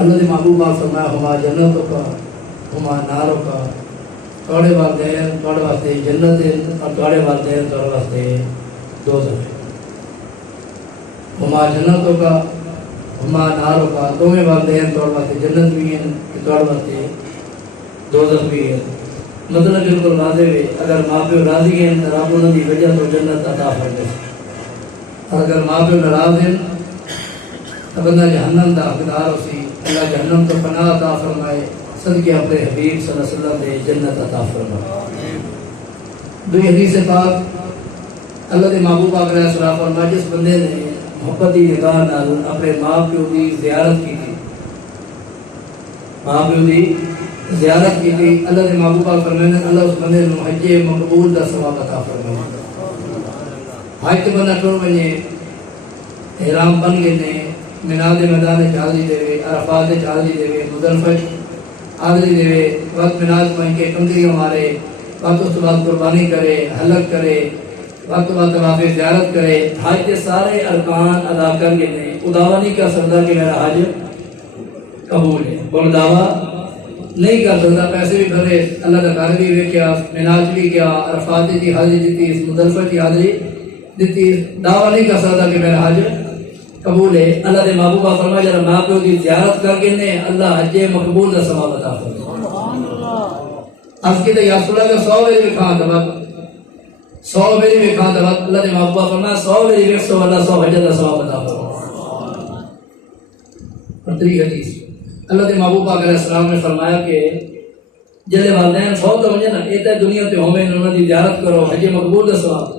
اللہ کے محبوب پاک فرمایا ہما جنتوں کا ہما ناروں کا، توڑے والدین توڑے واسطے جنت ہے اور توڑے والدین توڑے واسطے دوزخ ہے۔ ہما جنتوں کا ہما ناروں کا، دونوں والدین توڑے واسطے جنت بھی ہیں، توڑے واسطے دوزخ بھی ہے۔ مطلب بالکل واضح ہے، اگر ماں پیو راضی ہیں تو رب انہوں کی وجہ تو جنت عطا فرمائے، اور اگر ماں پیو ناراض ہیں تو بندہ جہنم دا حقدار ہو سی۔ اللہ جہنم تو پناہ عطا فرمائے، صدقے اپنے حبیب صلی اللہ علیہ وسلم دے جنت عطا فرمائے۔ دوئی حدیث پاک اللہ دے محبوب پاک علیہ السلام فرمائے جس بندے نے محبت دی نگاہ نال اپنے ماں پیو دی زیارت کی تھی، ماں پیو دی زیارت کی تھی، اللہ دے محبوب پاک فرمائے اللہ اس بندے نو حج مقبول دا ثواب عطا فرمائے۔ حج تے بندہ ٹر ونجے احرام بن گئے نے، مینا دے میدان چ حاضری دے، عرفات چ حاضری دے، مزدلفہ حاضری دے، وقت مینا پہنچ کے کنکریاں مارے، وقت اس بعد قربانی کرے، حلق کرے، وقت بعد طواف زیارت کرے، حج کے سارے ارکان ادا کر گئے نے، وہ دعویٰ نہیں کر سکتا کہ میرا حج قبول ہے، اور دعویٰ نہیں کر سکتا۔ پیسے بھی بھرے، اللہ کا گھر بھی ویکھیا، مناج بھی کیا، عرفات کی حاضری دیتی، مزدلفہ کی حاضری دیتی، دعویٰ نہیں کر سکتا کہ میرا حج قبول ہے۔ اللہ دے محبوبہ فرمایا جب ماں پیو کی زیارت کر کے نے اللہ حج مقبول کا ثواب عطا فرمائے۔ از کی یا رسول اللہ 100 ویری بھی کھان دبا، 100 ویری بھی کھان دبا، اللہ دے محبوبہ فرمایا 100 ویری بھی 100 اللہ 100 حج کا ثواب عطا فرمائے۔ اور تیسری حدیث اللہ کے محبوب پاک علیہ السلام نے فرمایا کہ جلے والدین فوت ہو نا یہ تو دنیا تے ہوویں انہاں دی زیارت کرو، حج مقبول دا ثواب۔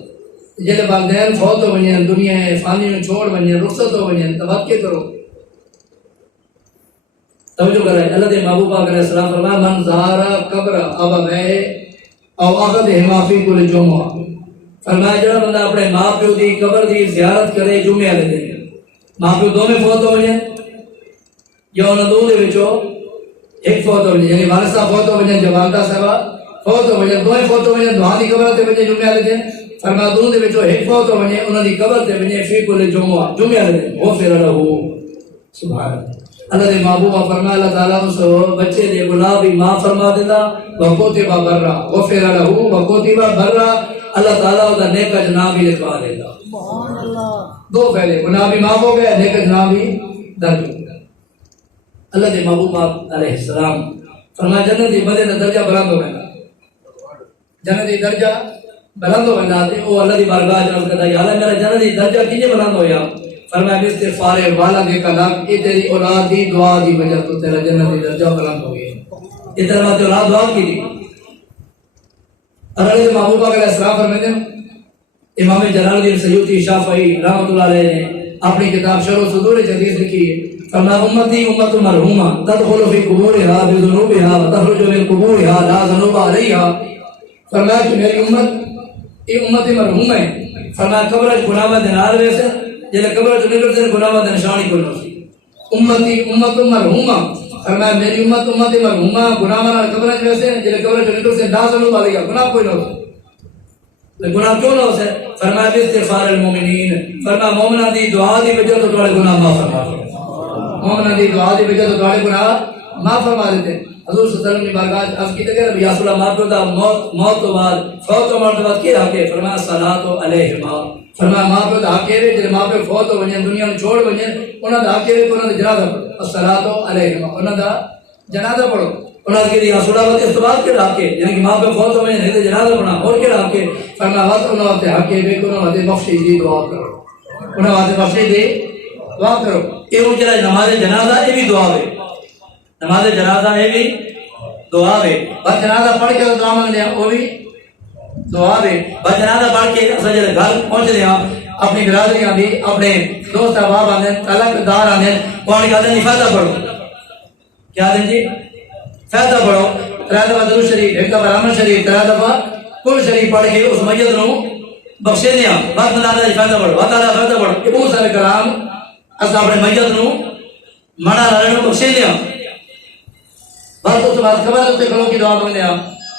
جلے والدین فوت ہو ونجن، دنیا فانی میں چھوڑ ونجن، رخصت ہو ونجن، توقع کرو، توجہ کرے۔ اللہ کے محبوب پاک علیہ السلام فرمایا من زار قبر ابویہ او اخذہما فی کل جمعہ، فرمایا جڑا بندہ اپنے ماں پیو دی قبر دی زیارت کرے جمعے والے دن، ماں پیو دو میں فوت ہو ونجن یا انہوں دو دے وچوں ایک فوت ہو ونجے، یعنی والد صاحب فوت ہو ونجے، والدہ صاحب فوت ہو ونجے، دوئے فوت ہو ونجے، دعا دی قبر تے ونجے جمعے والے دن، فرمایا دو دے وچوں ایک فوت ہو ونجے انہاں دی قبر تے ونجے فی کل جمعہ، جمعے والے دن غفر لہ، سبحان اللہ۔ اللہ دے محبوبہ فرمایا اللہ تعالیٰ اس بچے دے گناہ بھی معاف فرما دیتا، وکتب برا غفر لہ وکتب برا، اللہ تعالیٰ دا نیک اجر بھی لکھوا دیتا۔ دو پہلے گناہ بھی معاف ہو گئے، نیک اجر بھی درج ہو گیا۔ اللہ کے محبوب علیہ السلام فرمایا جنت دی بدے دا درجہ بلند ہو گیا، جنت دی درجہ بلند ہو گیا تے او اللہ دی بارگاہ جناب کہتا یا اللہ میرا جنت دی درجہ کیجے بلند ہویا؟ فرمایا استغفار والد کا لب، یہ تیری اولاد دی دعا دی وجہ تو تیرا جنت دی درجہ بلند ہو گیا۔ یہ تیرا اولاد دعا کی دی۔ اور اللہ کے محبوب علیہ السلام فرماتے ہیں امام جلال الدین سیوطی شافعی رحمۃ اللہ علیہ نے اپنی کتاب شرح صدور حدیث لکھی ہے، فرمایا امتی امت مرحومہ تدخل فی قبورها بذنوبها وتخرج من قبورها لا ذنوب علیہا، فرمایا کہ میری امت یہ امت مرحوم ہے، فرمایا قبر گناہ میں دینار ویسے جلے قبر جو نکل سے گناہ میں نشانی کو نسی، امتی امت مرحومہ، فرمایا میری امت امت مرحومہ، گناہ میں قبر ویسے جلے قبر جو نکل سے لا ذنوب علیہا، گناہ کوئی نہ ہو، گناہ کیوں نہ ہو سے؟ فرمایا استغفار المومنین، فرمایا مومنہ دی دعا دی وجہ تو تمہارے گناہ معاف فرما دیتے، مومنہ دی دعا دی وجہ تو تمہارے گناہ معاف فرما دیتے۔ حضور صلی اللہ علیہ وسلم کی بارگاہ عرض کی کہ یا رسول اللہ ماں پیو دا موت تو بعد فوت تو مرد بعد کی حق ہے؟ فرمایا الصلاۃ علیہما، فرمایا ماں پیو دا حق ہے جے ماں پیو فوت ہو ونجن دنیا میں چھوڑ ونجن انہاں دا حق ہے کہ انہاں دا جنازہ پڑھو، الصلاۃ علیہما، انہاں دا جنازہ پڑھو، انہاں کے یا رسول اللہ اس بعد کے حق ہے یعنی کہ ماں پیو فوت ہو ونجن ہے جنازہ پڑھنا اور کیا حق ہے؟ فرمایا وقت انہاں تے حق ہے کہ انہاں دے بخشش دی دعا کرو، انہاں دے بخشش دی دعا کرو۔ یہ وہ جڑا نماز جنازہ یہ بھی دعا ہے، نماز جنازہ یہ بھی دعا ہے، بس جنازہ پڑھ کے دعا مانگنے ہیں وہ بھی دعا ہے، بس جنازہ پڑھ کے اساں جڑے گھر پہنچے ہاں اپنی برادریاں بھی اپنے دوست احباب آنے تعلق دار آنے پڑھ کے آتے فائدہ پڑھو، کیا دیں جی فائدہ پڑھو، 3 دفعہ درود شریف، 1 دفعہ رحمت شریف، 3 دفعہ کل شریف پڑھ کے اس میت نو بخشے دیا، بس بندہ فائدہ پڑھو، بس تعالیٰ فائدہ پڑھو، یہ بہت سارے کلام اساں اپنے میت نو منا رہے بخشے دیا، بس اس بعد قبر تے کھلو کی دعا مانگنے ہاں،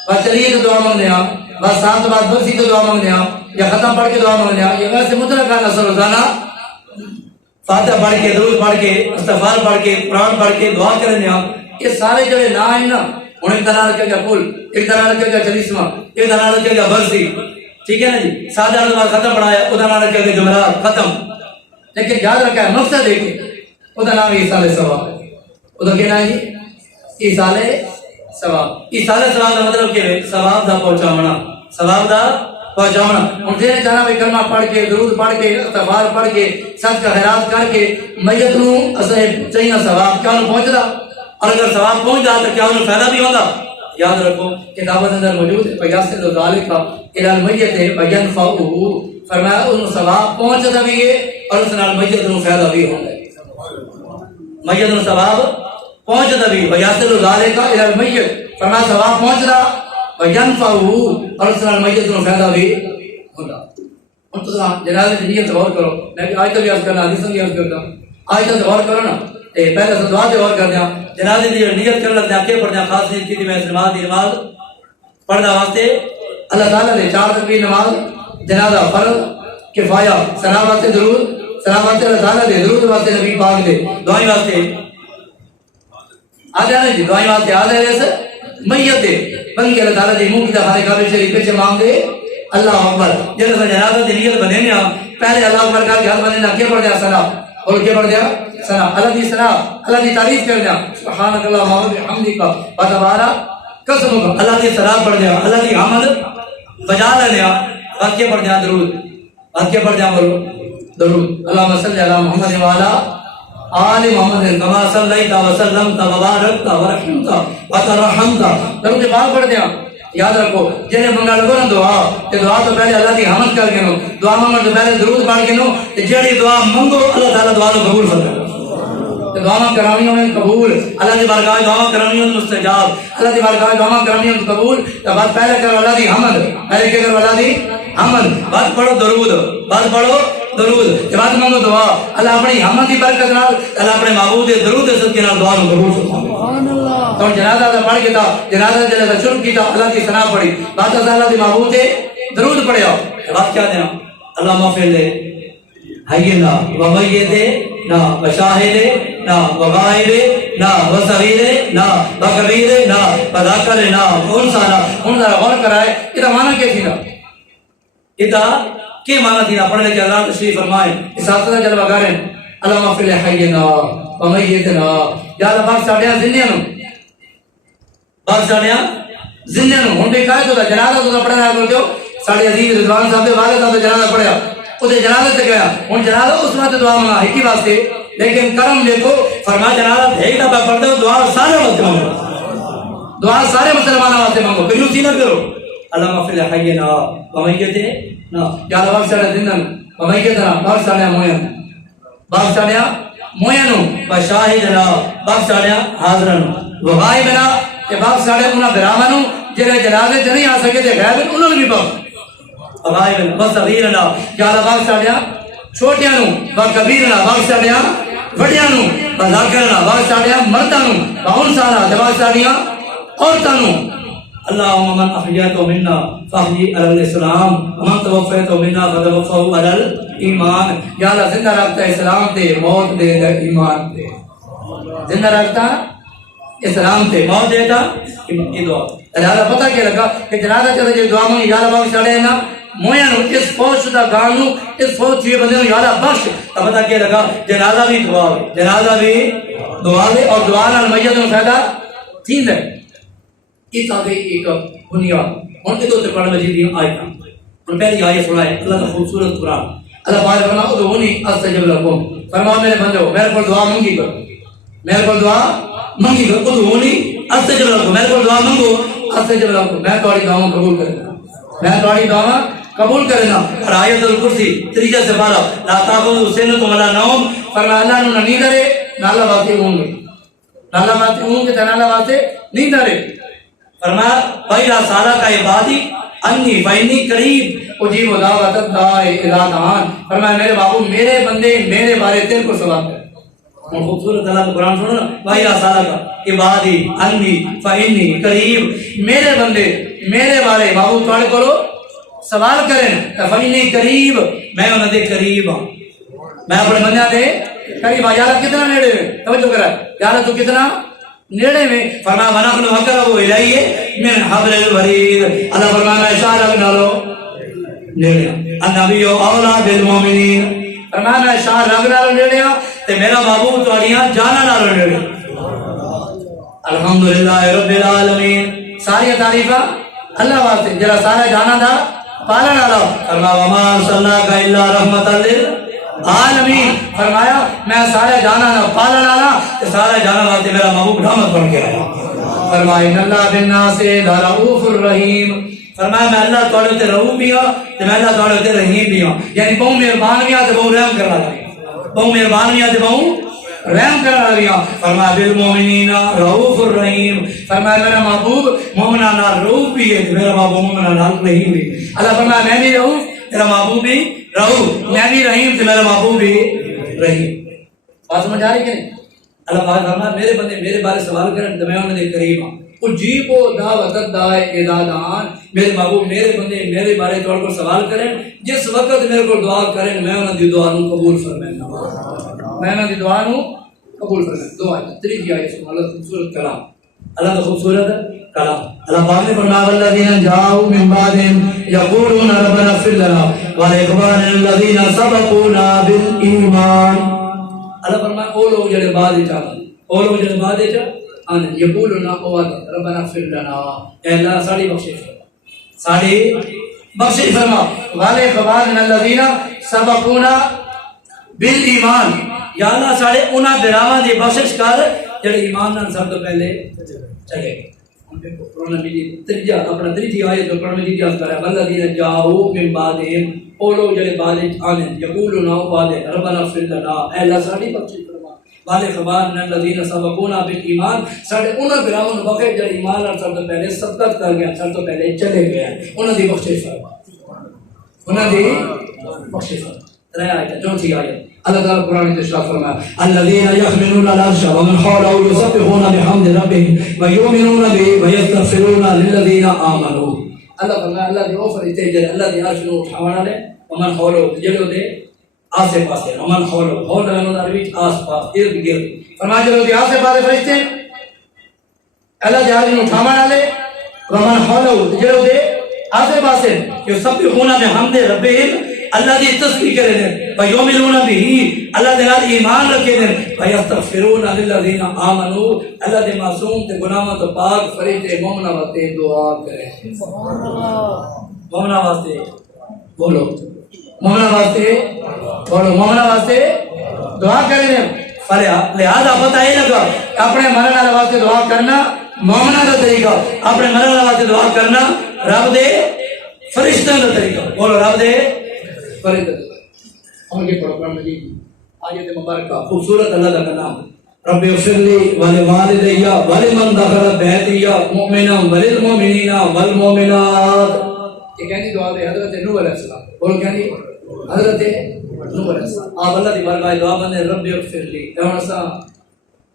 بس چلیے تو دعا مانگنے ہاں، بس سات بعد برسی تو دعا مانگنے ہاں، یا ختم پڑھ کے دعا مانگنے ہاں، یہ ویسے مطلق کا نصر روزانہ فاتحہ پڑھ کے درود پڑھ کے استغفار پڑھ کے قرآن پڑھ کے دعا کرنے ہیں، یہ سارے جو نا ہیں نا، ہن ایک طرح رکھے گا کل، ایک طرح رکھے گا چلیسواں، ایک طرح رکھے گا برسی، ٹھیک ہے نا جی، سادہ نماز ختم پڑھایا ادھر نام رکھے گا جمعرات ختم، لیکن یاد رکھا ہے مقصد ایک ادھر نام ایصال ثواب ہے، ادھر کہنا ہے جی ایصال ثواب، ایصال ثواب کا مطلب کہ ثواب دا پہنچاونا، ثواب دا پہنچاونا، ہن جے چاہنا بھی کلمہ پڑھ کے درود پڑھ کے استغفار پڑھ کے صدقہ خیرات کر کے میت نو اسے چاہیے ثواب کیا نو پہنچدا، اور اگر ثواب پہنچ جا تو کیا انہوں فائدہ بھی ہوگا؟ یاد رکھو کتابت اندر موجود ہے فیاصل ذالک الی المیت فینفعہ، فرمایا انہوں ثواب پہنچدا بھی ہے اور اس نال میت نو فائدہ بھی ہوندا ہے، میت نو ثواب پہنچدا بھی فیاصل ذالک الی المیت، فرمایا ثواب پہنچدا فینفعہ اور اس نال میت نو فائدہ بھی ہوندا۔ ہن تساں جنازے دی نیت غور کرو، میں آج تک عرض کرنا حدیث کی عرض کرتا آج تک غور کرو نا، پہلے سے دعا سے غور کر دیا، جنازے دی نیت کرنے لگتا ہے کہ پڑھ دیا خاص نیت کی میں نماز دی نماز پڑھنا واسطے اللہ تعالیٰ نے 4 تکبیر نماز جنازہ فرض کفایہ ثنا واسطے درود، ثنا واسطے اللہ تعالیٰ دے درود واسطے نبی پاک دے دعائیں واسطے آ جانے جی دعائیں واسطے آ جائے سے میت دے بلکہ اللہ تعالیٰ دی منہ کی خانے کعبے شریف پیچھے مانگ دے اللہ اکبر، جب جنازہ دی نیت بنے نا پہلے اللہ اکبر کا ہاتھ بنے نا کیا پڑھ دیا ثنا، اور کیا پڑھ دیا ثنا، اللہ دی ثنا اللہ دی تعریف کر دیا سبحانک اللہم و بحمدک و تبارک اسمک، اللہ دی ثنا پڑھ دیا، اللہ دی حمد بجا لیا، بعد کیا پڑھ دیا درود، بعد کیا پڑھ دیا بولو درود، اللہم صلی علی محمد و علی آل محمد کما صلیت و سلمت و بارکت و رحمت و ترحمت، درود پاک پڑھ دیا۔ یاد رکھو جنہیں منگا لگو نا دعا تے دعا تو پہلے اللہ کی حمد کر کے نو، دعا منگو تو پہلے درود پڑھ کے نو، تے جڑی دعا منگو اللہ تعالیٰ دعا کو قبول فرمائے، تے دعا کرانی ہونے قبول، اللہ دی بارگاہ دعا کرانی ہونے مستجاب، اللہ دی بارگاہ دعا کرانی ہونے قبول، تے بعد پہلے کرو اللہ دی حمد، پہلے کیا کرو اللہ دی حمد، بعد پڑھو درود، بعد پڑھو درود، تے بعد منگو دعا، اللہ اپنی حمد دی برکت نال اللہ اپنے معبود دے درود دے صدقے نال دعا کو قبول فرمائے۔ تو جنازہ دا پڑھ کے تھا جنازہ جلے دا شروع کی تھا اللہ کی ثنا پڑھی، بعد اللہ دی معبود دے درود پڑھیا، بعد کیا دینا اللہ مغفر لے حینا و میتنا و شاہدنا و غائبنا و صغیرنا و کبیرنا و ذکرنا و انثانا، ان ذرا غور کرائے یہ معنی کیا تھا، یہ کیا معنی تھا، پڑھنے کے اللہ تشریف فرمائے اساتذہ جلوہ گارن اللہ مغفر لے حینا و میتنا، یا اللہ پاک ساڑھیاں زندیاں نو، پاک ساڑھیاں زندیاں نو، ہن بھی کہا تو جنازہ تو پڑھنا ہے تو ساڑھے عزیز رضوان صاحب دے والد صاحب جنازہ پڑھیا، اسے جنازے تے گیا، ہن جنازہ اس واسطے دعا منگا ایک ہی واسطے، لیکن کرم دیکھو فرمایا جنازہ ایک دفعہ پڑھ دو دعا سارے واسطے مانگو، دعا سارے مسلمانوں واسطے مانگو، بالکل نہ کرو اللہ مغفر حینا و میتنا، یا اللہ پاک ساڑھے زندہ و میتنا، پاک ساڑھے موین، پاک ساڑھے موین و شاہدنا، پاک ساڑھے حاضرن و غائبنا، کہ پاک ساڑھے انہاں براہمنوں جنہیں جنازے سے نہیں آ سکے تھے غائب انہوں نے بھی پاک غائبنا و صغیرنا، یا اللہ پاک ساڑھے چھوٹیاں نو و کبیرنا، پاک ساڑھے وڈیاں نو و ذاکرنا، پاک ساڑھے مرداں نو و انسانا، پاک ساڑھے عورتاں نو، اللہم من احییت منا فاحیی علی الاسلام ومن توفیت منا فتوفہ علی الایمان، یا اللہ زندہ رکھتا اسلام تے موت دے دا ایمان تے، زندہ رکھتا اسلام تے موت دے دا ایمان، دعا اللہ پتہ کیا لگا کہ جنازہ چلے جو دعا میں یا اللہ پاک ساڑھے نا مویا نو اس فوج شدہ گانو اس فوج چوئے بندے نو یا اللہ بخش، پتہ کیا لگا جنازہ بھی دعا ہے، جنازہ بھی دعا ہے اور دعا نال میت نو فائدہ تھین ہے، اس آگے ایک بنیاد ان کے دو سے قرآن مجید دیا آئے ان پہلی آیت سنائے اللہ کا خوبصورت قرآن، اللہ پاک فرما ادعونی استجب لکم، فرما میرے بندو میرے پر دعا منگی کر، میرے پر دعا منگی کر، ادعونی استجب لکم، میرے پر دعا منگو استجب لکم، میں تمہاری دعاؤں قبول کرنا، میں تمہاری دعاؤں قبول کرنا، اور آیت الکرسی 3 سے 12 لا تاخذہ سنۃ ولا نوم، فرما اللہ نو نہیں ڈرے نہ اللہ باتے ہوں گے، نہ اللہ باتے ہوں گے نہ اللہ باتے نہیں ڈرے، فرمایا پہلا سالہ کا عبادی انی فینی قریب اجیب دعوت الداعی الی دعان، فرمایا میرے بابو میرے بندے میرے بارے تیرے کو سوال کر، خوبصورت اللہ کا قرآن سنو نا، پہلا سالہ کا عبادی انی فینی قریب، میرے بندے میرے بارے بابو توڑ کرو سوال کریں، فینی قریب میں انہوں دے قریب ہوں، میں اپنے بندیاں دے قریب یا اللہ کتنا نیڑے میں توجہ کرا یا اللہ تو کتنا نیڑے میں فرمایا ونحن اقرب الیہ من حبل الورید اللہ فرمایا اشارہ بنا لو نیڑے النبی اولا بالمؤمنین فرمایا میں اشارہ رگنا لو نیڑے تے میرا محبوب تواڈیاں جانا لو نیڑے الحمدللہ رب العالمین ساری تعریفاں اللہ واسطے جڑا سارا جانا دا پالن والا فرمایا وما ارسلناک الا رحمۃ للعالمین فرمایا میں سارا جانا دا پالن والا تے سارا جانا واسطے میرا محبوب رحمت بن کے آیا فرمایا ان اللہ بالناس لرؤوف الرحیم فرمایا میں اللہ تعالی تے رؤوف بھی ہاں تے میں اللہ تعالی تے رحیم بھی ہاں یعنی بہت مہربان بھی ہاں تے بہت رحم کرنے والا بھی بہت مہربان بھی ہاں تے بہت رحم کرنے والا بھی ہاں فرمایا بالمؤمنین رؤوف الرحیم فرمایا میرا محبوب مومناں نال رؤوف بھی ہے میرا محبوب مومناں نال رحیم بھی اللہ فرمایا میں بھی رؤوف میرا محبوب بھی رؤوف میں بھی رحیم تے میرا محبوب بھی رحیم بات سمجھ آ رہی کہ نہیں اللہ پاک فرمایا میرے بندے میرے بارے سوال کرن تے میں انہاں دے قریب ہاں اجیب دعوت الداعی اذا دعان میرے محبوب میرے بندے میرے بارے تو کو سوال کریں جس وقت میرے کو دعا کریں میں انہاں دی دعا نو قبول فرماؤں میں انہاں دی دعا نو قبول فرماؤں دعا تیسری آیت سبحان اللہ خوبصورت کلام اللہ کا خوبصورت کلام اللہ پاک نے فرمایا والذین جاءوا من بعدهم یقولون ربنا اغفر لنا ولاخواننا الذین سبقونا بالایمان اللہ فرمایا او لوگ جڑے بعد وچ آن او لوگ جڑے بعد وچ آن یقولون ربنا اغفر لنا اے اللہ ساڈی بخشش فرما ساڈی بخشش فرما ولاخواننا الذین سبقونا بالایمان یا اللہ ساڑے انہاں براواں دی بخشش کر جڑے ایمان نال سب تو پہلے چلے قرآن مجید ترجیح اپنا تریجی آیت جو قرآن مجید یاد کرا والذین جاءوا من بعدهم او لوگ جڑے بعد آنے یقولون بعد ربنا اغفر لنا اے اللہ ساڑی بخشش فرما والاخواننا الذین سبقونا بالایمان ساڑے انہاں براواں دی بخشش جڑے ایمان نال سب تو پہلے سبقت کر گئے سب تو پہلے چلے گئے انہاں دی بخشش فرما انہاں دی بخشش فرما چوتھی آیت اللہ تعالیٰ قرآن میں ارشاد فرمایا الذین یحملون العرش ومن حولہ یسبحون بحمد ربهم ویؤمنون به ویستغفرون للذین آمنوا اللہ فرمایا اللہ دے او فرشتے جڑے اللہ دے عرش نو اٹھاون والے ومن حولہ جڑے دے آسے پاسے ومن حولہ حول میں عربی آس پاس ارد گرد فرمایا جڑے دے آسے پاسے فرشتے اللہ دے عرش نو اٹھاون والے ومن حولہ جڑے دے آسے پاسے یسبحون بحمد ربهم اللہ دی تسبیح کرے دیں ویؤمنون به اللہ دے نال ایمان رکھے دیں ویستغفرون للذین آمنوا اللہ دے معصوم تے گناہاں تو پاک فرشتے مومناں واسطے دعا کرے مومناں واسطے بولو مومناں واسطے بولو مومناں واسطے دعا کرے دیں لہذا پتہ یہ لگا اپنے مرنے والے واسطے دعا کرنا مومناں دا طریقہ اپنے مرنے والے واسطے دعا کرنا رب دے فرشتوں دا طریقہ بولو رب دے اور یہ پڑھو قرآن مجید آیت مبارکہ خوبصورت اللہ کا کلام رب اغفر لی ولوالدی ولمن دخل بیتی مؤمنا وللمؤمنین والمؤمنات یہ کہنی دعا ہے حضرت نوح علیہ السلام بولو کہنی حضرت نوح علیہ السلام آپ اللہ دی بارگاہ دعا بندے رب اغفر لی اے سا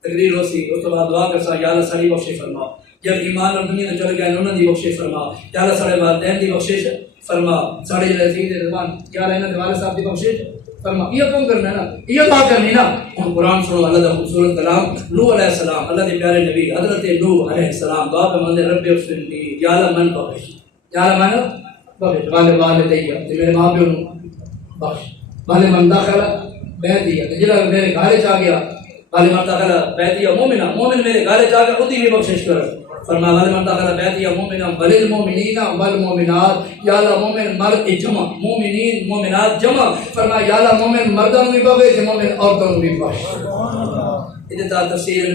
تقریر ہوسی اس کے بعد دعا کرسا یا اللہ ساری بخشش فرما جب ایمان اور دنیا چل گیا انہوں نے بخشش فرما یا اللہ سارے والدین دی بخشش فرما ساڑھے جلے سید زبان یا اللہ انہوں نے والد صاحب دی بخشش فرما یہ کم کرنا ہے نا یہ بات کرنی نا ہم قرآن سنو اللہ دا خوبصورت کلام نوح علیہ السلام اللہ دے پیارے نبی حضرت نوح علیہ السلام دعا پہ مندے رب اغفر لی یا اللہ من بخش یا اللہ من بخش والے والدیہ تے میرے ماں پیو بخش والے من داخل بیتیہ تے جلہ میرے گھارے چاہ گیا والے من داخل بیتیہ مومن میرے گھارے چاہ گیا خود ہی بھی بخشش کر فرمایا والے من داخل بیتیہ مومنا وللمؤمنین والمؤمنات یا اللہ مومن مرد جمع مومنین مومنات جمع فرمایا یا اللہ مومن مردوں بھی بخش مومن عورتوں بھی بخش ادھر تفسیر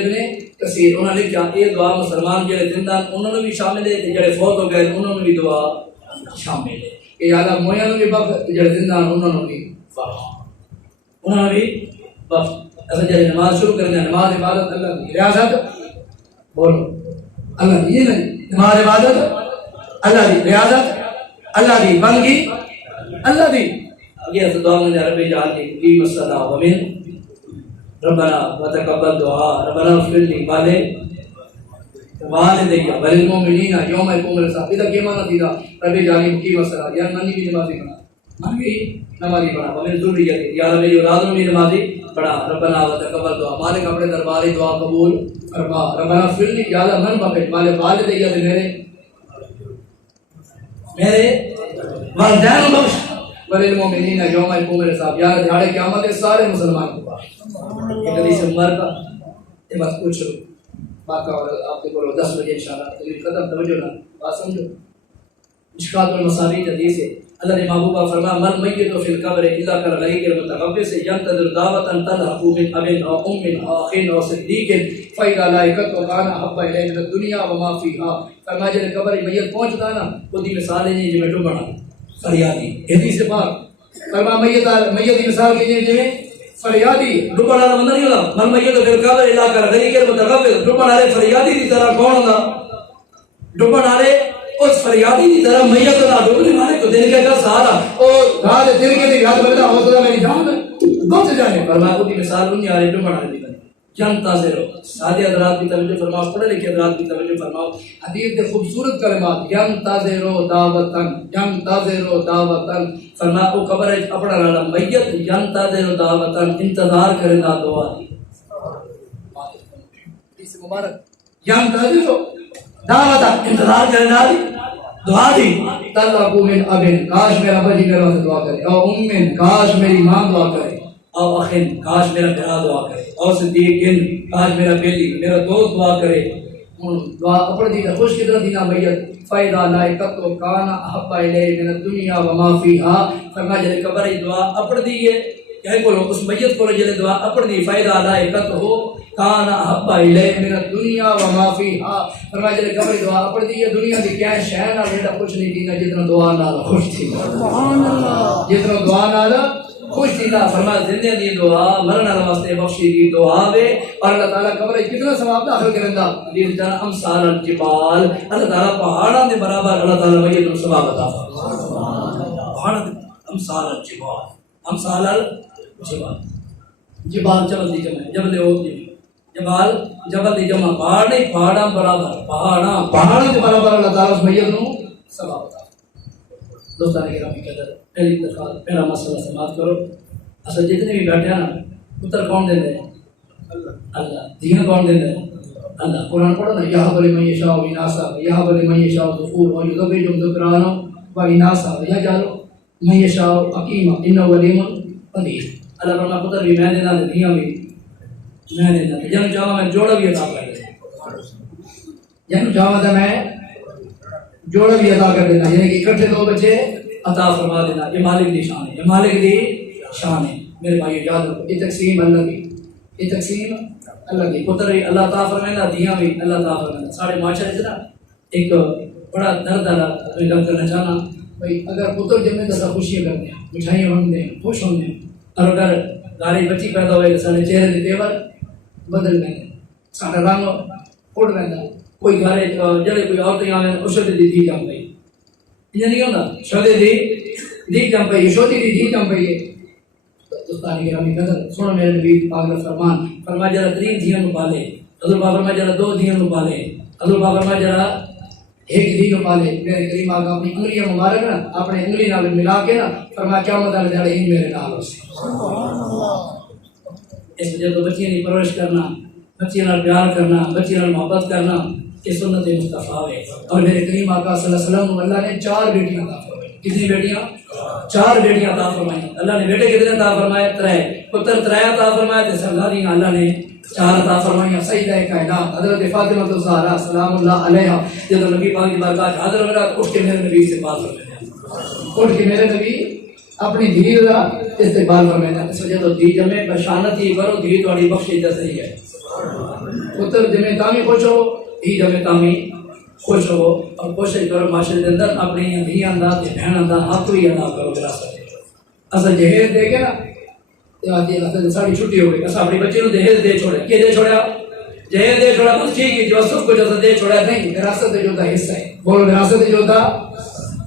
ابن کثیر انہوں نے کیا یہ دعا مسلمان جڑے زندہ انہوں نے بھی شامل ہے جڑے فوت ہو گئے انہوں نے بھی دعا شامل ہے کہ یا اللہ مویا نے بھی بخش جڑے زندہ انہوں نے بھی بخش انہوں نے بھی بخش ایسا جڑے نماز شروع کرنے نماز عبادت اللہ کی ریاضت بولو اللہ یہ نہیں نماز عبادت اللہ دی ریاضت اللہ دی بندگی اللہ دی آگے ایسا دعا میں رب اجعل لی مقیم الصلاۃ ومن ربنا وتقبل دعا ربنا اغفر لی والدی وللمؤمنین یوم یقوم الحساب. ادھر کیا معنی تھی رب اجعل لی مقیم الصلاۃ یار منی بھی نمازی بنا من گئی نمازی بنا ہمیں ضروریت ہے یا رب اولاد میں نمازی بڑا ربنا وتقبل دعا مالک اپنے درباری دعا قبول فرما ربنا اغفر لی یا اللہ من بخش مالک والدیہ میرے والدین بخش وللمؤمنین یوم یقوم الحساب یا دیہاڑے قیامت کے سارے مسلمان کو بخش یہ حدیث عمر کا یہ بات پوچھ باقا اور آپ کے بولو 10 بجے انشاءاللہ تقریر ختم توجہ نہ بات سمجھو مشکات المصابیح حدیث ہے اللہ نے محبوبہ فرمایا من میت فی القبر الا كالغریق المتغوث ينتظر دعوة تلحق من اب او ام او اخ او صدیق فاذا لائقت وكان احب الیہ من الدنیا وما فیها فرمایا جب قبر میت پہنچتا ہے نا خودی مثال ہے جی میں ڈوبنا فریادی حدیث پاک فرمایا میت کی مثال کیجئے جی فریادی ڈوبن والا بندہ نہیں ہوتا من میت فی القبر الا كالغریق المتغوث ڈوبن والے فریادی کی طرح کون ہوگا ڈوبن والے اس فریادی کی طرح میت کا ڈوبنے والے کو دل کا سہارا اور رات دل کے لیے یاد بنتا حوصلہ میری جان بچ جائے فرمایا وہ کی مثال ان یار ڈوبن والے کی جانتا سے رہو سادے حضرات کی توجہ فرماؤ پڑھے لکھے حضرات کی توجہ فرماؤ حدیث کے خوبصورت کلمات ینتظروا دعوتن فرمایا وہ قبر ہے اپنا رانا میت ینتظروا دعوتن انتظار کرے دا دعا دی اس مبارک ینتظروا دعوتن انتظار کرے دا دعا دی تلقوا من ابن کاش میرا بجی میرا دعا کرے او ام کاش میری ماں دعا کرے او اخن کاش میرا بھرا دعا کرے او صدیقن کاش میرا بیلی میرا دوست دعا کرے دعا اپنے دینا خوش کی طرح دینا میت فائدہ لائقت و کانا احب الیہ من الدنیا وما فیها فرمایا جلے قبر دعا اپنے دیئے کہے بولو اس میت کو جلے دعا اپنے دی فائدہ لائقت ہو کانا احب الیہ من الدنیا وما فیها فرمایا جلے قبر دعا اپنے دیئے دنیا دی کیا شے نہ بیٹا کچھ نہیں دینا جتنا دعا نال خوش تھی سبحان اللہ جتنا دعا نال خوش تھی نا فرمایا زندے دی دعا مرن والا واسطے بخشی دی دعا وے اور اللہ تعالی قبر کتنا ثواب داخل کرندا حدیث جان امثال الجبال اللہ تعالی پہاڑاں دے برابر اللہ تعالی میت نو ثواب عطا فرمائے سبحان اللہ پہاڑ امثال الجبال امثال الجبال جبال جبل دی جمع جبل احد دی جبال جبل دی جمع پہاڑ نہیں پہاڑاں برابر پہاڑاں دے برابر اللہ تعالی میت نو ثواب عطا دوستان گرامی قدر پہلی دفعہ پہلا مسئلہ سماعت کرو اصل جتنے بھی بیٹھے ہیں نا پتر کون دے دے اللہ دین کون دے دے اللہ قرآن پڑھو نا یہاں بلی من یشاء اناسا یہاں بلی من یشاء ذکور و یذبیجم ذکرانا و اناسا یا جالو من یشاء حکیم انہ علیم قدیر اللہ فرمایا پتر بھی میں دینا دے دیاں بھی میں دینا دے جنہوں چاہاں میں جوڑا بھی عطا کر دے جنہوں چاہاں میں جوڑا بھی عطا کر دینا یعنی کہ اکٹھے دو بچے عطا فرما دینا یہ مالک دی شان ہے یہ مالک دی شان ہے میرے بھائیو یاد رکھو یہ تقسیم اللہ کی یہ تقسیم اللہ کی پتر بھی اللہ تعالیٰ فرمائے دیاں بھی اللہ تعالیٰ فرمائے سارے معاشرے سے نا ایک بڑا درد والا میں گل کرنا چاہنا بھائی اگر پتر جمے تو خوشیاں کرتے ہیں مٹھائیاں ہوندے ہیں خوش ہوندے ہیں اور اگر گالی بچی پیدا ہوئے تو سارے چہرے کے تیور بدل گئے سارا رنگ اڑ رہتا کوئی گھر جڑے کوئی عورتیں آویں اشد دی دھی جم پئی یہ نہیں ہوندا شودے دی دھی جم پئی شودی دی دھی جم پئی دوستان گرامی قدر سنو میرے نبی پاک کا فرمان فرمایا جڑا 3 دھیاں نو پالے حضور پاک فرمایا جڑا 2 دھیاں نو پالے حضور پاک فرمایا جڑا ایک دھی نو پالے میرے کریم آقا اپنی انگلیاں مبارک نا اپنے انگلی نال ملا کے نا فرمایا قیامت والے دن ہی میرے نال ہو سبحان اللہ اس وجہ تو بچیاں دی پرورش کرنا بچیاں نال پیار کرنا بچیاں نال محبت کرنا یہ سنت مصطفیٰ ہے اور میرے کریم آقا صلی اللہ علیہ وسلم اللہ نے 4 بیٹیاں عطا فرمائیں کتنی بیٹیاں 4 بیٹیاں عطا فرمائیں اللہ نے بیٹے کتنے عطا فرمائے 3 پتر 3 عطا فرمائے تے سرداریاں اللہ نے 4 عطا فرمائیں سیدہ کائنات حضرت فاطمہ الزہرا سلام اللہ علیہا جب نبی پاک کی بارگاہ حاضر ہونا اٹھ کے میرے نبی سے بات فرمائیں اٹھ کے میرے نبی اپنی دھی کا استقبال فرمائیں اس وجہ تو دھی جمے بشانتی کرو دھی تہاڈی بخشش دا صحیح ہے پتر جمے تامی خوش ہو ہی جب تامی خوش ہو اور کوشش کرو معاشرے کے اندر اپنی دھیاں دا تے بہناں دا حق بھی ادا کرو وراثت اصل جہیز دے کے نا تے اصل ساری چھٹی ہو گئی اسا اپنی بچے نو دہیز دے چھوڑے کہ دے چھوڑیا جہیز دے چھوڑا بس ٹھیک ہے جو سب کچھ اسا دے چھوڑا نہیں وراثت جو دا حصہ ہے بولو وراثت جو دا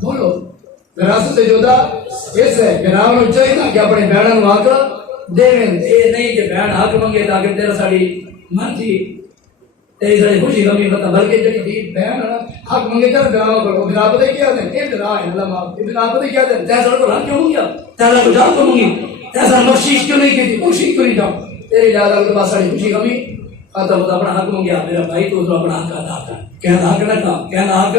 بولو وراثت جو دا حصہ ہے گراں نو چاہیے نا کہ اپنے بہناں نو حق دے اے نہیں کہ بہن حق منگے تاکہ تیرا ساری مرضی تیری ساری خوشی غمی پتہ بلکہ جڑی دی بہن ہے نا حق منگے چل گراں کرو پھر آپ پتہ کیا دیں اے درا ہے اللہ معاف پھر آپ پتہ کیا دیں تیسا کو رہا کیوں ہو گیا تیسا کو جاؤ کروں گی تیسا بخشش کیوں نہیں کی خوشی کیوں نہیں جاؤ تیری لہذا کے پاس ساری خوشی غمی ختم ہوتا اپنا حق منگیا میرا بھائی تو اپنا حق ادا کر کہنا حق نہ کہا کہنا حق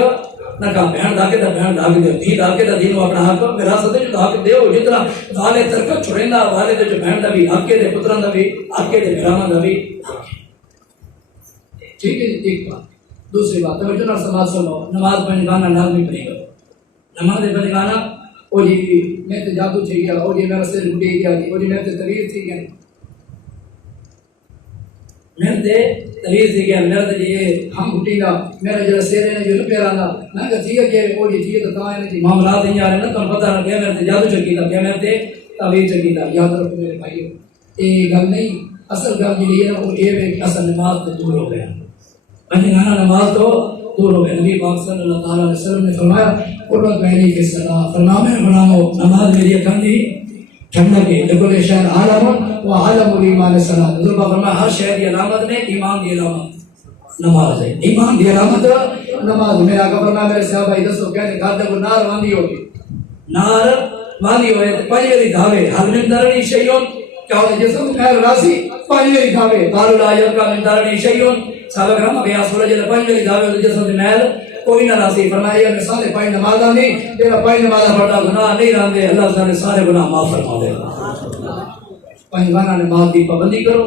نہ کہا بہن دا کے دا بہن دا کے دی دا کے دا دینو اپنا حق میرا سدے جو حق دیو جتنا والے ترک چھڑیندا والے تے جو بہن دا بھی حق دے پتراں دا بھی حق دے بھراواں دا بھی ٹھیک ہے ایک بات دوسری بات توجہ نال سماج سنو نماز پڑھنے گانا لازمی پڑھے گا نماز پڑھنے گانا او جی میں تے جادو تھی گیا او جی میرا سر گڈی گیا او جی میں تے تغیر تھی گیا میں تے تغیر تھی گیا میرا تے یہ ہم گڈی دا میرا جو سر ہے جو پیرا دا میں کہ ٹھیک ہے کہ او جی ٹھیک ہے تو ہے جی معاملات نہیں آ رہے نا تم پتہ نہ کہ میں تے جادو چکی دا کہ میں تے تعویذ چکی دا یاد رکھو میرے بھائیو یہ گل نہیں اصل گل جی ہے وہ یہ ہے کہ اصل نماز تے دور ہو گیا پنجگانہ نماز تو دور ہو گئے نبی پاک صلی اللہ تعالیٰ علیہ وسلم نے فرمایا قربت بہنی کی صلاح فرمایا بناؤ نماز میری اکھان دی ٹھنڈک ہے لکل شہر عالم و عالم الایمان صلاح حضور پاک فرمایا ہر شہر کی علامت نے ایمان کی علامت نماز ہے ایمان کی علامت نماز میرا آقا فرمایا میرے صحابہ ہی دسو کہتے گھر تک نار واندی ہوگی نار واندی ہوئے پنج میری دھاوے حل من درنی شیون کیا ہوتا ہے جسم خیر راسی پنج میری دھاوے قالوا لا یبقى من درنی شیون صحابہ کرام ابھی سورج دے پنج میری دھاوے ہوتے جسم محل کوئی نہ راسی فرمایا یہ مثال پنج نمازاں نہیں تیرا پنج نمازاں پڑھتا گناہ نہیں راندے اللہ تعالی سارے گناہ معاف فرما دے پنج گانا نماز دی پابندی کرو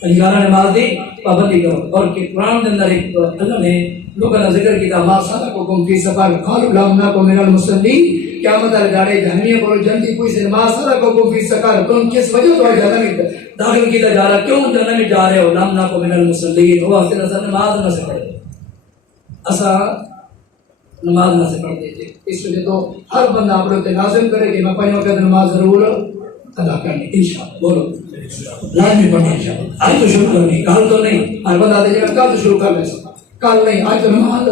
پنج گانا نماز دی پابندی کرو اور کہ قرآن کے اندر ایک اللہ نے لوگوں کا ذکر کیا ما صدقکم فی سفر قالوا لم نکن من المصلین قیامت والے داڑے جہنمیہ کو جنتی کوئی سے نماز صدقکم فی سفر تم کس وجہ تو جہنم میں داخل کیا جا رہا کیوں جہنم میں جا رہے ہو لم نکن من المصلین وہ اصل نماز نہ سے پڑھے اسا نماز نہ سے پڑھتے تھے اس وجہ تو ہر بندہ اپنے تے لازم کرے کہ میں پنج وقت نماز ضرور ادا کرنی انشاءاللہ بولو لازمی پڑھنا انشاءاللہ آج تو شروع کرنی کل تو نہیں ہر بندہ آتے جائے کل تو شروع کر لے سکتا کل نہیں آج تو نماز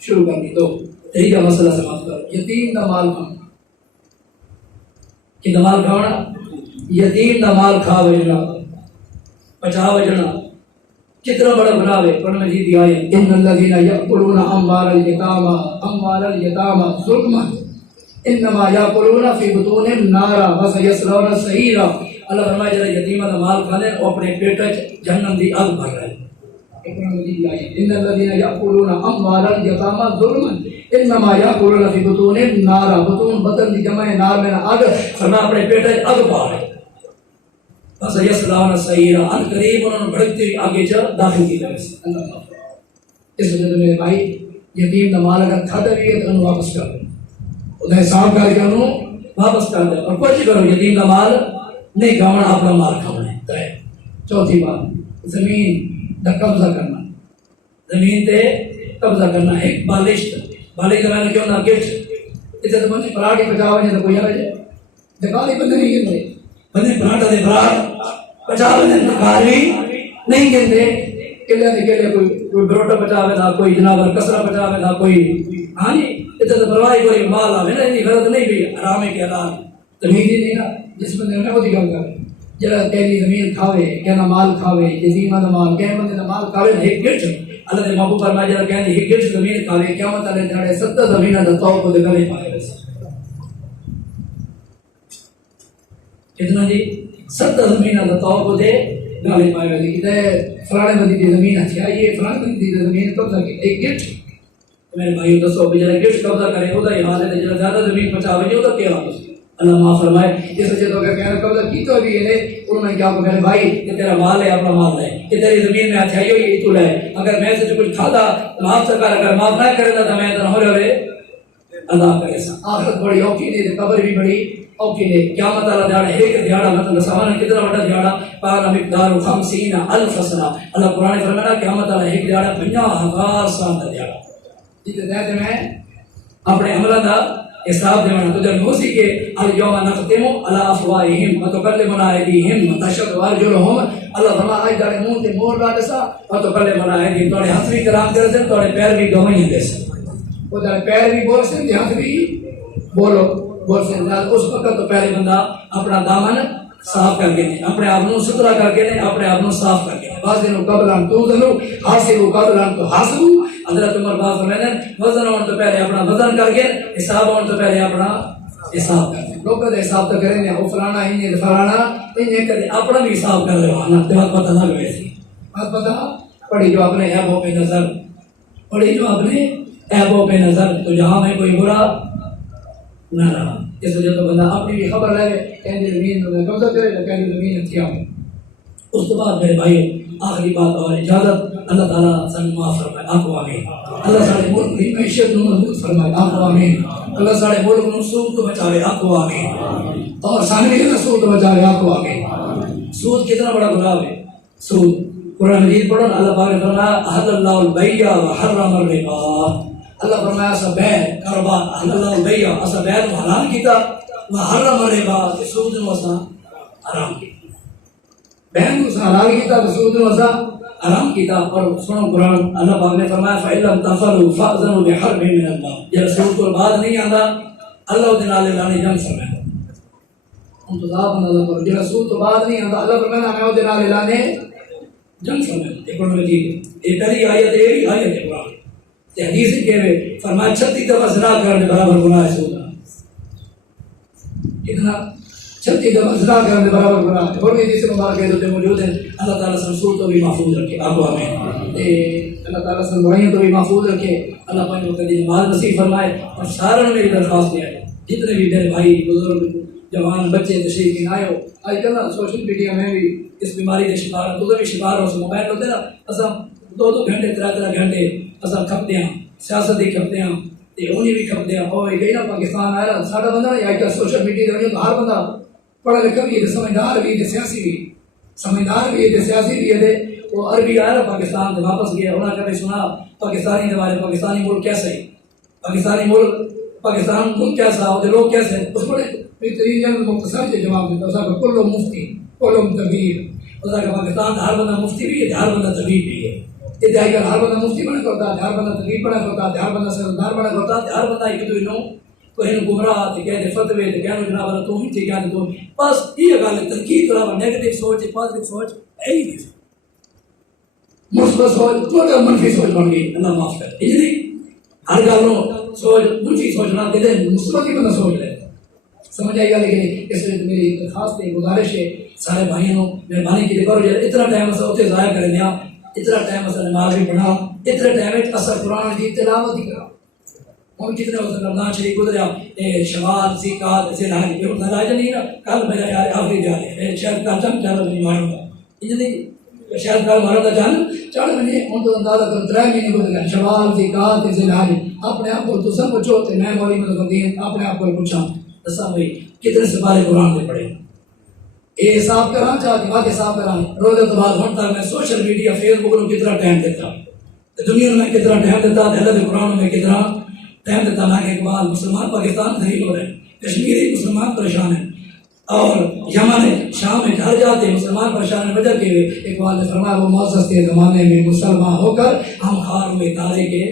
شروع کرنی تو یہی کا مسئلہ سماعت کرو یتیم دا مال کھانا کہ مال کھانا یتیم دا مال کھا وجنا پچا وجنا کتنا بڑا گناہ ہے قرآن مجید کی آیت ان الذين يأكلون اموال اليتامى ظلما انما يأكلون في بطونهم نارا وسيصلون سعيرا اللہ فرمایا جڑا یتیماں دا مال کھانے او اپنے پیٹ وچ جہنم دی اگ بھر رہے قرآن مجید کی آیت ان الذين يأكلون اموال اليتامى ظلما انما يأكلون في بطونهم نارا بطون بطن دی جمع نار میں اگ فرمایا اپنے پیٹ وچ اگ پا رہے بس یسلان سعیرا ان قریب انہوں نے بڑھتی آگے چا داخل کی جائے اس وجہ تو میرے بھائی یتیم دا مال اگر کھاتا بھی ہے تو انہوں واپس کر دیں ادھر حساب کر کے انہوں واپس کر دیں اور کچھ کرو یتیم دا مال نہیں کھاؤنا اپنا مال کھاؤنا ہے چوتھی بات زمین دا قبضہ کرنا زمین تے قبضہ کرنا ایک بالش بالش کا میں نے کیوں نہ گفٹ اسے تو بندی پراٹھی پچا ہوئے تو کوئی آئے دکھا لی بندے نہیں گرتے بندے پراٹھا دے برار پچا بندے نکاری نہیں گرتے کلے دے کلے کوئی بروٹا پچا ہوئے تھا کوئی جناب کسرہ پچا ہوئے تھا کوئی ہاں جی اسے تو پرواہی کوئی مال آوے نا اتنی غلط نہیں بھی حرام ہے کہ حلال تمیز ہی نہیں نا جس بندے نے وہ دی گل کرے جڑا تیری زمین کھاوے کہنا مال کھاوے یتیماں دا مال کہ بندے دا مال کھاوے ایک گرچ اللہ دے محبوب فرمایا جڑا کہندے ایک گرچ زمین کھاوے قیامت والے دن 70 زمیناں دا توق کو دے گلے پائے ویسے کتنا جی 70 زمیناں دا توق کو دے گلے پائے ویسے کہ فلانے بندی دی زمین اچھی آئی ہے فلانے بندی دی زمین قبضہ کی ایک گرچ میرے بھائیو دسو بھی جڑا گرچ قبضہ کرے او دا حال ہے جڑا زیادہ زمین بچاوے جو دا کیا حال اللہ معاف فرمائے اس وجہ تو کہ قبضہ کی تو بھی ہے انہوں نے کیا کہ میرے بھائی کہ تیرا مال ہے اپنا مال ہے کہ تیری زمین میں اچھائی ہوئی تو لے اگر میں سے کچھ کھاتا معاف سے کر اگر معاف نہ کرے تو میں تو ہو رہے اللہ کرے سا آخرت بڑی اوکھی نے قبر بھی بڑی اوکھی نے قیامت والا دیہڑا ایک دیہڑا مطلب سوال کتنا بڑا دیہڑا قال مقدار 50,000 سنہ اللہ قرآن فرمایا قیامت والا ایک دیہڑا 50,000 سال کا دیہڑا جس دہتے میں اپنے عملہ دا حساب دینا تو جب موسی کے الیوم نختم علی افواہہم وتکلمنا ایدیہم وتشہد ارجلہم اللہ فرمایا آج دارے منہ تے مور لا دسا وتکلمنا ایدیہم توڑے ہاتھ بھی کلام کر دے توڑے پیر بھی گواہی دے سن وہ دارے پیر بھی بول سن ہاتھ بھی بول سن اس وقت تو پہلے بندہ اپنا دامن صاف کر کے اپنے آپ کو ستھرا کر کے اپنے آپ کو صاف کر کے وزنوا قبل ان توزنوا حاسبوا قبل ان تحاسبوا. حضرت عمر باز فرماتے ہیں وزن ہونے تو پہلے اپنا وزن کر کے حساب ہونے تو پہلے اپنا حساب کر دیں. لوگ کہتے حساب تو کریں گے وہ فلانا انہیں فلانا انہیں کہتے اپنا بھی حساب کر رہے ہو نا پتہ نہ لگے سی بات پتہ پڑھی جو اپنے عیبوں پہ نظر پڑھی جو اپنے عیبوں پہ نظر تو جہاں میں کوئی برا نہ رہا. اس وجہ تو بندہ اپنی بھی خبر لے کہیں زمین میں قبضہ کرے تو کہیں زمین کیا ہو. اس کے بعد میرے بھائی آخری بات اور اجازت اللہ تعالیٰ سن معاف فرمائے آپ کو آمین. اللہ سارے ملک کی معیشت کو مضبوط فرمائے آپ کو آمین. اللہ سارے ملک کو سود کو بچائے آپ کو آمین. اور سامنے کے سود کو بچائے آپ کو آمین. سود کتنا بڑا گناہ ہے. سود قرآن مجید پڑھو اللہ پاک نے فرمایا احل اللہ البیع وحرم الربا. اللہ فرمایا ایسا بیع کاروبار احل اللہ البیع ایسا بیع کو حلال کیتا وحرم الربا کہ سود نو اسا حرام کیتا. بہن کو حلال کیتا تو سود نو اسا حرام کیتا. اور سنو قرآن اللہ پاک نے فرمایا فَإِن لَمْ تَفْعَلُوا فَأْذَنُوا بِحَرْبٍ مِّنَ اللَّهِ. جب سود کو بعد نہیں آندا اللہ دے نال اعلان جنگ فرمایا. ہم تو ذات اللہ پر جب سود تو بعد نہیں آندا اللہ فرمایا میں دے نال اعلان جنگ فرمایا. یہ قرآن مجید یہ پہلی آیت ہے یہ آیت ہے قرآن تے حدیث کے فرمایا 36 دفعہ زنا کرنے برابر گناہ ہے سود. کتنا 36 دفعہ زنا کرنے برابر گناہ ہے. اور بھی جس مبارک ہے تو موجود ہیں. اللہ تعالیٰ سے سود تو بھی محفوظ رکھے آپ کو آمین. اللہ تعالیٰ سے برائیوں تو بھی محفوظ رکھے. اللہ پاک وقت کی نماز نصیب فرمائے. اور ساروں نے میری درخواست ہے جتنے بھی میرے بھائی بزرگ جوان بچے تشریف لائے ہو آج کل نا سوشل میڈیا میں بھی اس بیماری کے شکار ہیں. تو بھی شکار ہو موبائل ہوتے نا اصل 2 گھنٹے 3 گھنٹے اصل کھپتے ہیں سیاست ہی کھپتے ہیں انہیں بھی کھپتے ہیں. اور گئی نا پاکستان آیا ساڈا بندہ آج کل سوشل میڈیا کے ہر بندہ پڑھا لکھا بھی ہے سمجھدار بھی ہے سیاسی بھی سمجھدار بھی ہے سیاسی بھی ہے. وہ عربی آیا نا پاکستان سے واپس گیا انہوں نے کبھی سنا پاکستانی کے بارے پاکستانی ملک کیسے ہے پاکستانی ملک پاکستان ملک کیسا ہوتے لوگ کیسے اس بڑے بہترین مختصر سے جواب دیتا ہے کلو مفتی کلو طبیب. پاکستان ہر بندہ مفتی بھی ہے ہر بندہ طبیب بھی ہے. یہ ہر بندہ مفتی بنا کرتا ہے ہر بندہ طبیب بنا کرتا ہے ہر بندہ سردار بنا کرتا ہے ہر بندہ ایک دوسرے کوئی گمراہ تے کہتے فتوی تے کہنے جناب اللہ تو ہی تے کہنے تو بس یہ گل تنقید کرا نیگیٹو سوچ پازیٹو سوچ ہے ہی نہیں. مثبت سوچ تو منفی سوچ بن گئی. اللہ معاف کر اجلی ہر گل نو سوچ منفی سوچنا تے مثبت ہی بندہ سوچ لے سمجھ آئے گا. لیکن اس میں میری درخواست ہے گزارش ہے سارے بھائیوں مہربانی کی کرو اتنا ٹائم اسا اتنے ضائع کریں دیا اتنا ٹائم اسا نماز بھی پڑھا اتنا ٹائم اثر قرآن کی تلاوت ہی کرا. ہم کتنے وقت رمضان شریف گزریا شوال زکات سے نہ راج نہیں نا کل میرا یار آخری جا رہے شاید کل چند چار نہیں ماروں گا اتنی شاید کل ماروں گا جان 4 مہینے ہم تو اندازہ کرو 3 مہینے گزرے شوال زکات سے نہ اپنے آپ کو تو سب کچھ ہوتے میں مولی میں اپنے آپ کو پوچھا دسا بھائی کتنے سپارے قرآن میں پڑھے یہ حساب کرا چاہتی بات حساب کرا روزے تو بعد ہوں تک میں سوشل میڈیا فیس بک کو کتنا ٹائم دیتا دنیا میں کتنا ٹائم دیتا اللہ کے قرآن میں کتنا ٹائم دیتا. نا کہ اقبال مسلمان پاکستان دھریل ہو رہے ہیں کشمیری مسلمان پریشان ہیں اور یمن شام میں گھر جاتے مسلمان پریشان وجہ کے اقبال نے فرمایا وہ معزز کے زمانے میں مسلمان ہو کر ہم خار ہوئے تارے کے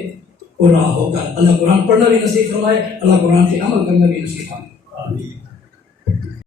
قرآن ہو کر. اللہ قرآن پڑھنا بھی نصیب فرمائے اللہ قرآن سے عمل کرنا بھی نصیب فرمائے.